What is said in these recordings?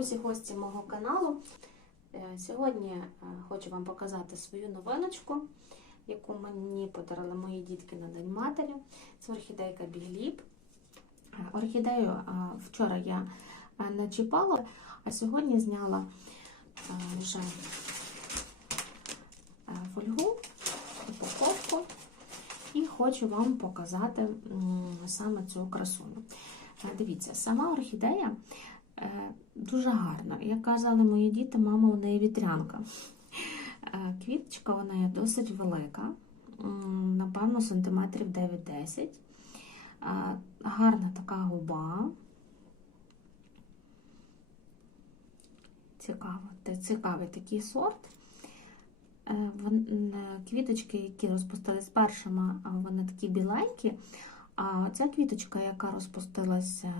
Друзі, гості мого каналу. Е, Сьогодні е, хочу вам показати свою новиночку, яку мені подарили мої дітки на День матері. Це орхідейка Бігліп. Е, Орхідею вчора я не чіпала, а сьогодні зняла вже фольгу, упаковку і хочу вам показати саме цю красуню. Е, Дивіться, сама орхідея дуже гарна. Як казали мої діти, мама у неї вітрянка. Е, Квіточка у неї досить велика, напевно, сантиметрів 9-10. Е, Гарна така губа. Цікаво, цікавий такий сорт. Е, е, Квіточки, які розпустились першими, вони такі біленькі. А ця квіточка, яка розпустилася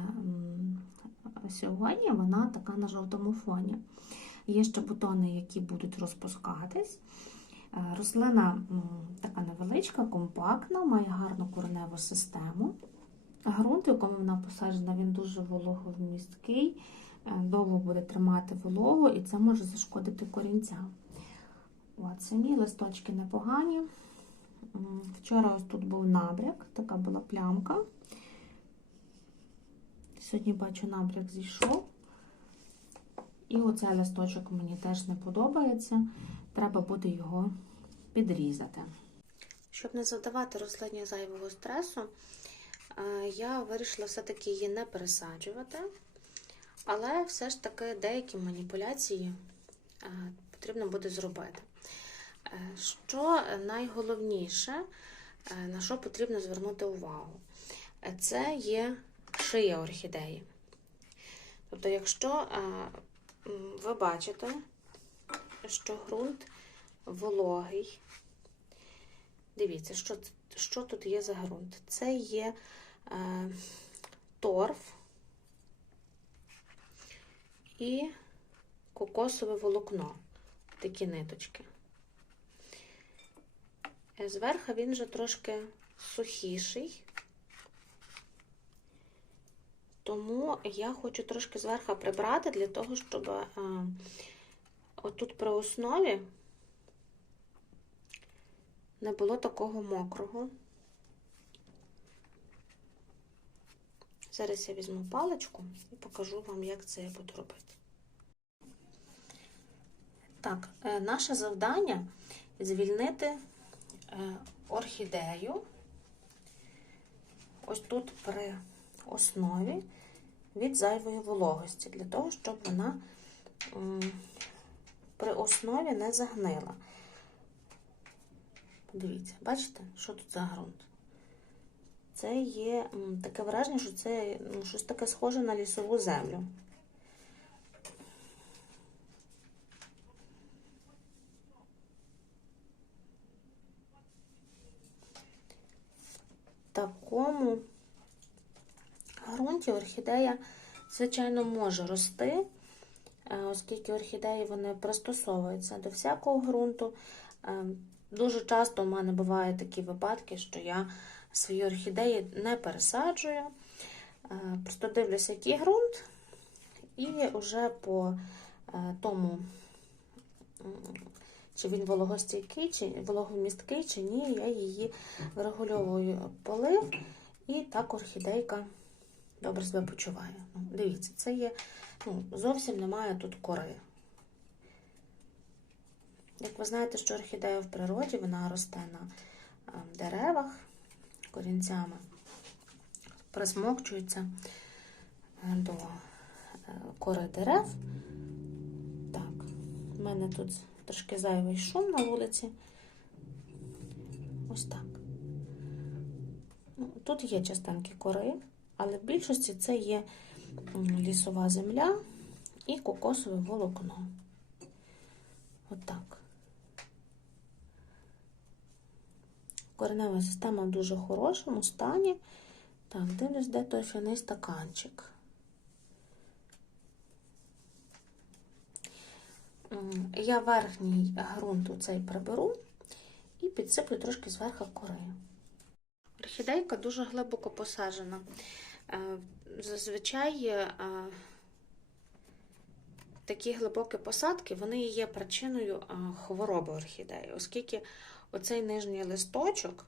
сьогодні, вона така на жовтому фоні. Є ще бутони, які будуть розпускатись. Е, Рослина така невеличка, компактна, має гарну кореневу систему. Грунт, в якому вона посаджена, він дуже вологовмісткий, е, довго буде тримати вологу, і це може зашкодити корінцям. От, самі листочки непогані. Вчора ось тут був набряк, така була плямка. Сьогодні бачу, набряк зійшов. І оцей листочок мені теж не подобається. Треба буде його підрізати. Щоб не завдавати рослині зайвого стресу, е, я вирішила все-таки її не пересаджувати. Але все ж таки деякі маніпуляції е, потрібно буде зробити. Е, Що найголовніше, на що потрібно звернути увагу, це є шия орхідеї. Тобто, якщо ви бачите, що ґрунт вологий, дивіться, що, що тут є за ґрунт. Це є е, торф і кокосове волокно, такі ниточки. Е, Зверху він вже трошки сухіший, тому я хочу трошки зверху прибрати для того, щоб е, отут при основі не було такого мокрого. Зараз я візьму паличку і покажу вам, як це я буду робити. Так, е, наше завдання звільнити е, орхідею ось тут при основі від зайвої вологості, для того, щоб вона при основі не загнила. Подивіться, бачите, що тут за ґрунт? Це є таке враження, що це ну, щось таке схоже на лісову землю. В такому ґрунті орхідея, звичайно, може рости, е, оскільки орхідеї вони пристосовуються до всякого ґрунту. Е, Дуже часто в мене бувають такі випадки, що я свої орхідеї не пересаджую. Е, Просто дивлюся, який ґрунт, і вже по тому, чи він вологостійкий, чи вологомісткий, чи ні, я її врегульовую полив, і так орхідейка добре себе почуває. Ну, дивіться, це є, ну, зовсім немає тут кори. Як ви знаєте, що орхідея в природі вона росте на е, деревах корінцями, присмокчується е, до е, кори дерев. Так, в мене тут трошки зайвий шум на вулиці. Ось так. Ну, Тут є частинки кори, але в більшості це є лісова земля і кокосове волокно. Отак. Коренева система в дуже хорошому стані. Так, дивлюсь, де торфяний стаканчик. Я верхній ґрунт цей приберу і підсиплю трошки зверху кори. Орхідейка дуже глибоко посаджена. Е, Зазвичай е, такі глибокі посадки вони є причиною хвороби орхідеї, оскільки оцей нижній листочок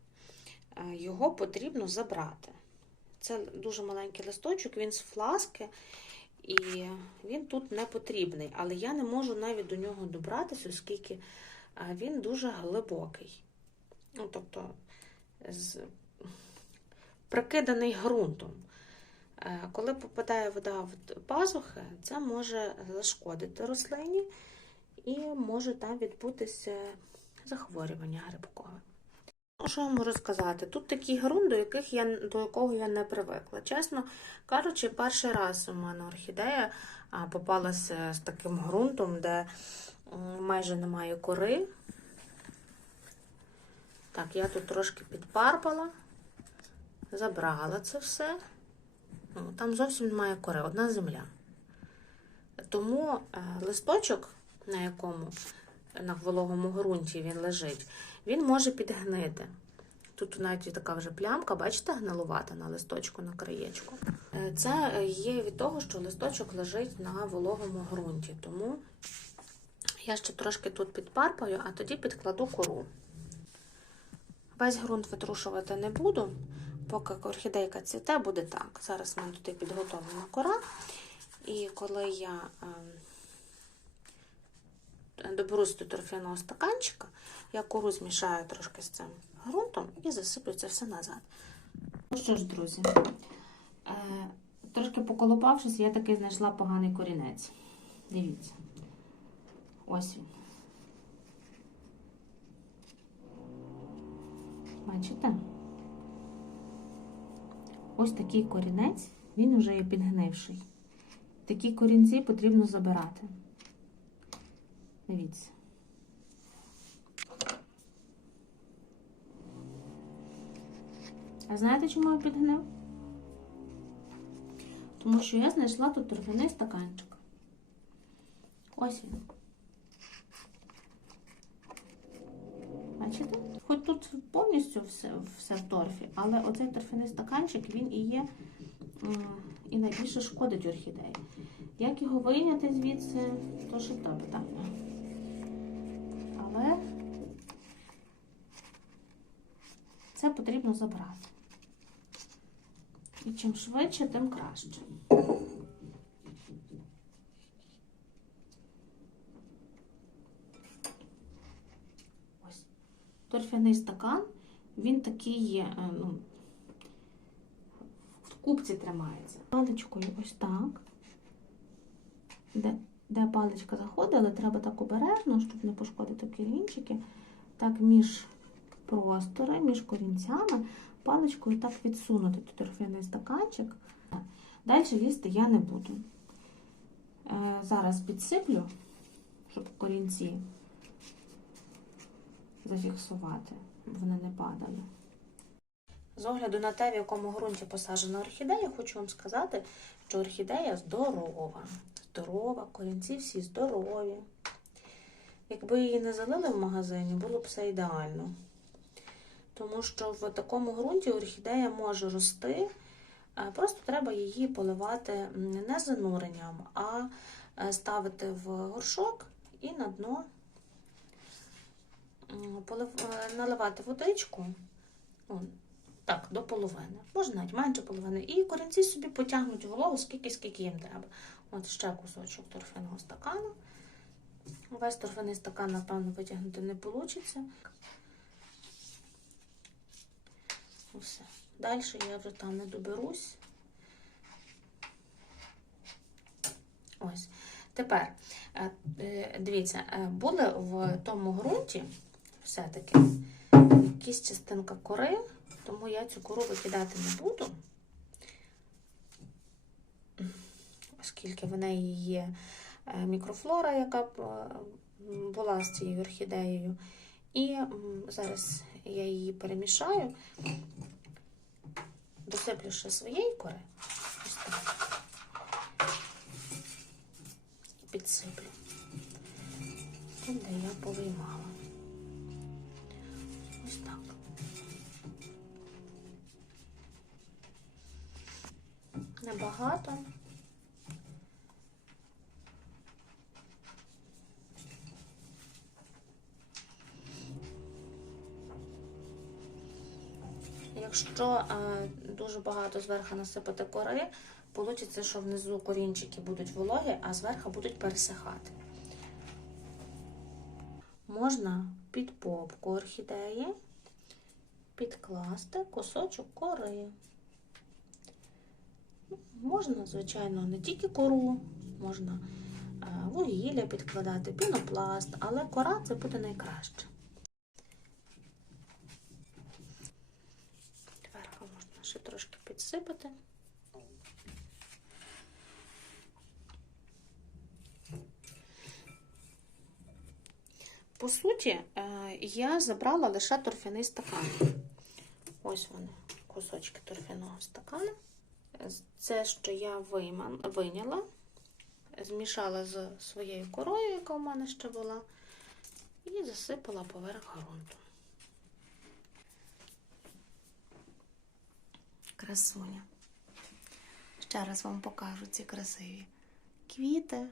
його потрібно забрати. Це дуже маленький листочок, він з фласки, і він тут не потрібний, але я не можу навіть до нього добратися, оскільки він дуже глибокий. Ну, тобто, з... прикиданий ґрунтом. Е, Коли попадає вода в пазухи, це може зашкодити рослині і може там відбутися захворювання грибкове. Що я можу сказати? Тут такий ґрунт, до, яких я, до якого я не привикла. Чесно кажучи, перший раз у мене орхідея попалася з таким ґрунтом, де майже немає кори. Так, я тут трошки підпарпала, забрала це все. Ну, Там зовсім немає кори, одна земля. Тому е, листочок, на якому на вологому ґрунті він лежить, він може підгнити. Тут навіть така вже плямка, бачите, гнилувата на листочку, на краєчку. Е, Це є від того, що листочок лежить на вологому ґрунті. Тому я ще трошки тут підпарпаю, а тоді підкладу кору. Весь ґрунт витрушувати не буду. Поки орхідейка цвіте, буде так. Зараз в мене туди підготовлена кора. І коли я е, доберусь до торфяного стаканчика, я кору змішаю трошки з цим ґрунтом і засиплю це все назад. Ну що ж, друзі, е, трошки поколупавшись, я таки знайшла поганий корінець. Дивіться. Ось він. Бачите? Ось такий корінець, він вже є підгнивший. Такі корінці потрібно забирати. Дивіться. А знаєте, чому я підгнив? Тому що я знайшла тут торфяний стаканчик. Ось він. Бачите? Хоч тут повністю все, все в торфі, але оцей торфяний стаканчик, він і є і найбільше шкодить орхідеї. Як його вийняти звідси, то ще те питання. Але це потрібно забрати. І чим швидше, тим краще. Ось. Торфяний стакан, він такий є, е, ну, в купці тримається. Паличкою ось так. Де, де паличка заходить, але треба так обережно, щоб не пошкодити корінчики. Так між простори, між корінцями, паличкою так відсунути тут торфяний стаканчик. Далі лізти я не буду. Е, зараз підсиплю, щоб корінці зафіксувати, вони не падали. З огляду на те, в якому ґрунті посаджена орхідея, хочу вам сказати, що орхідея здорова. Здорова, корінці всі здорові. Якби її не залили в магазині, було б все ідеально. Тому що в такому ґрунті орхідея може рости, е, просто треба її поливати не зануренням, а е, ставити в горшок і на дно наливати водичку. Так, до половини. Можна навіть менше половини. І корінці собі потягнуть вологу, скільки, скільки їм треба. От ще кусочок торфяного стакану. Весь торфяний стакан, напевно, витягнути не вийде. Все. Далі я вже там не доберусь. Ось. Тепер, е, е, дивіться, е, були в тому ґрунті все-таки якісь частинка кори, тому я цю кору викидати не буду, оскільки в неї є е, мікрофлора, яка е, була з цією орхідеєю. І зараз я її перемішаю, досиплю ще своєї кори. Ось так. І підсиплю. Де я повиймала. Ось так. Небагато. Якщо а, дуже багато зверху насипати кори, вийде, що внизу корінчики будуть вологі, а зверху будуть пересихати. Можна під попку орхідеї підкласти кусочок кори. Можна, звичайно, не тільки кору, можна е, вугілля підкладати, пінопласт, але кора це буде найкраще. Зверху можна ще трошки підсипати. По суті, е, я забрала лише торфяний стакан. Ось вони, кусочки торфяного стакана. Це, що я виняла, змішала з своєю корою, яка у мене ще була, і засипала поверх ґрунту. Красуня. Ще раз вам покажу ці красиві квіти.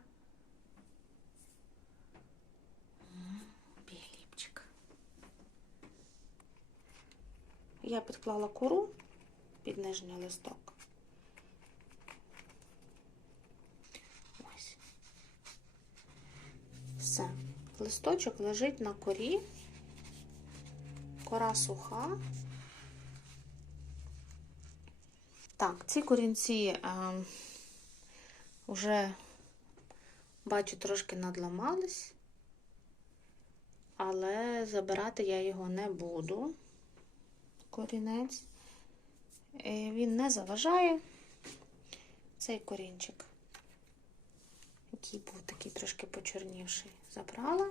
Я підклала кору під нижній листок. Ось. Все. Листочок лежить на корі. Кора суха. Так, ці корінці е, вже, бачу, трошки надламались, але забирати я його не буду. Корінець. Е, Він не заважає цей корінчик, який був такий трошки почорнівший, забрала.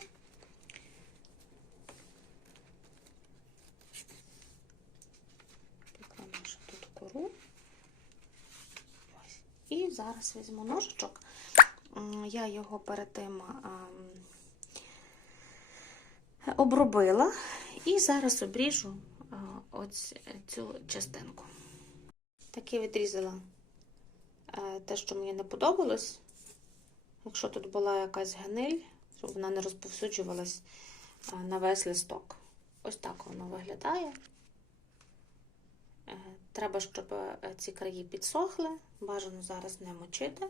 Підкладу ще тут кору. Ось. І зараз візьму ножичок. Я його перед тим обробила і зараз обріжу ось цю частинку. Так я відрізала е, те, що мені не подобалось. Якщо тут була якась гниль, щоб вона не розповсюджувалась е, на весь листок. Ось так воно виглядає. Е, Треба, щоб е, ці краї підсохли. Бажано зараз не мочити.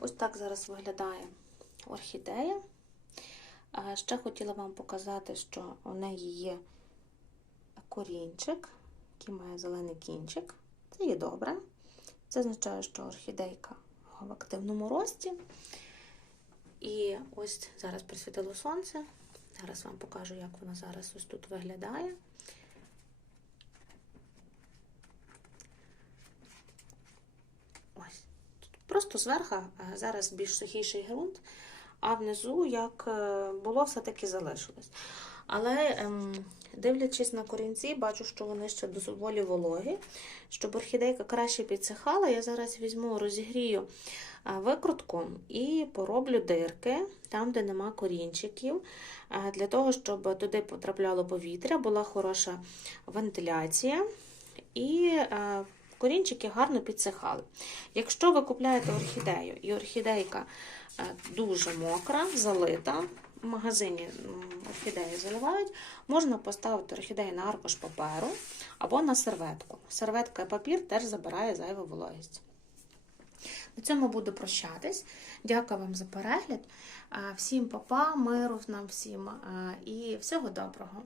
Ось так зараз виглядає орхідея. А Ще хотіла вам показати, що у неї є корінчик, який має зелений кінчик. Це є добре. Це означає, що орхідейка в активному рості. І ось зараз присвітило сонце. Зараз вам покажу, як вона зараз ось тут виглядає. Ось. Тут просто зверху зараз більш сухіший ґрунт, а внизу, як е, було, все-таки залишилось. Але ем, дивлячись на корінці, бачу, що вони ще доволі вологі. Щоб орхідейка краще підсихала, я зараз візьму, розігрію е, викрутку і пороблю дирки там, де нема корінчиків, е, для того, щоб туди потрапляло повітря, була хороша вентиляція. І корінчики гарно підсихали. Якщо ви купляєте орхідею, і орхідейка е, дуже мокра, залита, в магазині орхідеї заливають, можна поставити орхідею на аркуш паперу або на серветку. Серветка і папір теж забирає зайву вологість. На цьому буду прощатись. Дякую вам за перегляд. Е, Всім папа, миру нам всім е, і всього доброго!